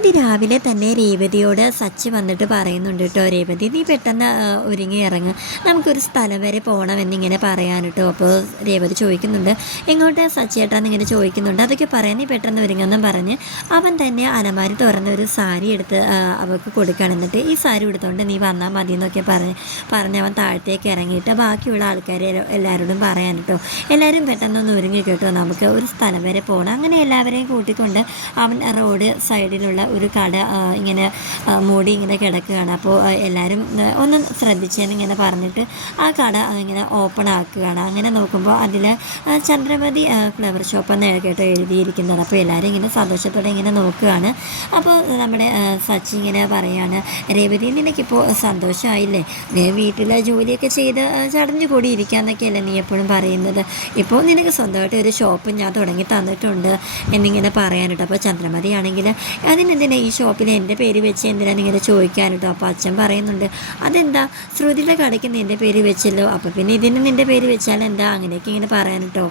അതിരാവിലെ തന്നെ രേവതിയോട് സച്ചി വന്നിട്ട് പറയുന്നുണ്ട് കേട്ടോ രേവതി നീ പെട്ടെന്ന് ഒരുങ്ങി ഇറങ്ങുക നമുക്കൊരു സ്ഥലം വരെ പോകണമെന്നിങ്ങനെ പറയാൻ കേട്ടോ അപ്പോൾ രേവതി ചോദിക്കുന്നുണ്ട് എങ്ങോട്ട്? സച്ചിയേട്ടാന്ന് ഇങ്ങനെ ചോദിക്കുന്നുണ്ട് അതൊക്കെ പറയാൻ നീ പെട്ടെന്ന് ഒരുങ്ങെന്നും പറഞ്ഞ്. അവൻ തന്നെ അലമാരി തുറന്ന ഒരു സാരി എടുത്ത് അവൾക്ക് കൊടുക്കുകയാണ് എന്നിട്ട് ഈ സാരി എടുത്തുകൊണ്ട് നീ വന്നാൽ മതി എന്നൊക്കെ പറഞ്ഞ് പറഞ്ഞ് അവൻ താഴത്തേക്ക് ഇറങ്ങിയിട്ട് ബാക്കിയുള്ള ആൾക്കാരെ എല്ലാവരോടും പറയാൻ കേട്ടോ എല്ലാവരും പെട്ടെന്നൊന്ന് ഒരുങ്ങി കേട്ടോ നമുക്ക് ഒരു സ്ഥലം വരെ പോകണം അങ്ങനെ എല്ലാവരെയും കൂട്ടിക്കൊണ്ട് അവൻ റോഡ് സൈഡിലുള്ള ഒരു കട ഇങ്ങനെ മൂടി ഇങ്ങനെ കിടക്കുകയാണ്. അപ്പോൾ എല്ലാവരും ഒന്ന് ശ്രദ്ധിച്ചെന്ന് ഇങ്ങനെ പറഞ്ഞിട്ട് ആ കട ഇങ്ങനെ ഓപ്പൺ ആക്കുകയാണ്. അങ്ങനെ നോക്കുമ്പോൾ അതിൽ ചന്ദ്രമതി ഫ്ലവർ ഷോപ്പ് എന്ന് കേട്ടോ എഴുതിയിരിക്കുന്നത്. അപ്പോൾ എല്ലാവരും ഇങ്ങനെ സന്തോഷത്തോടെ ഇങ്ങനെ നോക്കുകയാണ്. അപ്പോൾ നമ്മുടെ സച്ചി ഇങ്ങനെ പറയാണ് രേവതി നിനക്കിപ്പോൾ സന്തോഷമായില്ലേ നീ വീട്ടിലെ ജോലിയൊക്കെ ചെയ്ത് ചടഞ്ഞു കൂടി ഇരിക്കാന്നൊക്കെയല്ലേ നീ എപ്പോഴും പറയുന്നത്? ഇപ്പോൾ നിനക്ക് സ്വന്തമായിട്ട് ഒരു ഷോപ്പ് ഞാൻ തുടങ്ങി തന്നിട്ടുണ്ട് എന്നിങ്ങനെ പറയാനുണ്ട് അപ്പോൾ ചന്ദ്രമതി ആണെങ്കിൽ അതിനെന്തിനാ ഈ ഷോപ്പിൽ എന്റെ പേര് വെച്ച് എന്തിനാണ് ചോദിക്കാൻ കേട്ടോ അപ്പോൾ അച്ഛൻ പറയുന്നുണ്ട് അതെന്താ? ശ്രുതിയുടെ കടയ്ക്ക് നിന്റെ പേര് വെച്ചല്ലോ. അപ്പോൾ പിന്നെ ഇതിന് നിന്റെ പേര് വെച്ചാൽ എന്താ? അങ്ങനെയൊക്കെ ഇങ്ങനെ പറയാനിട്ടോ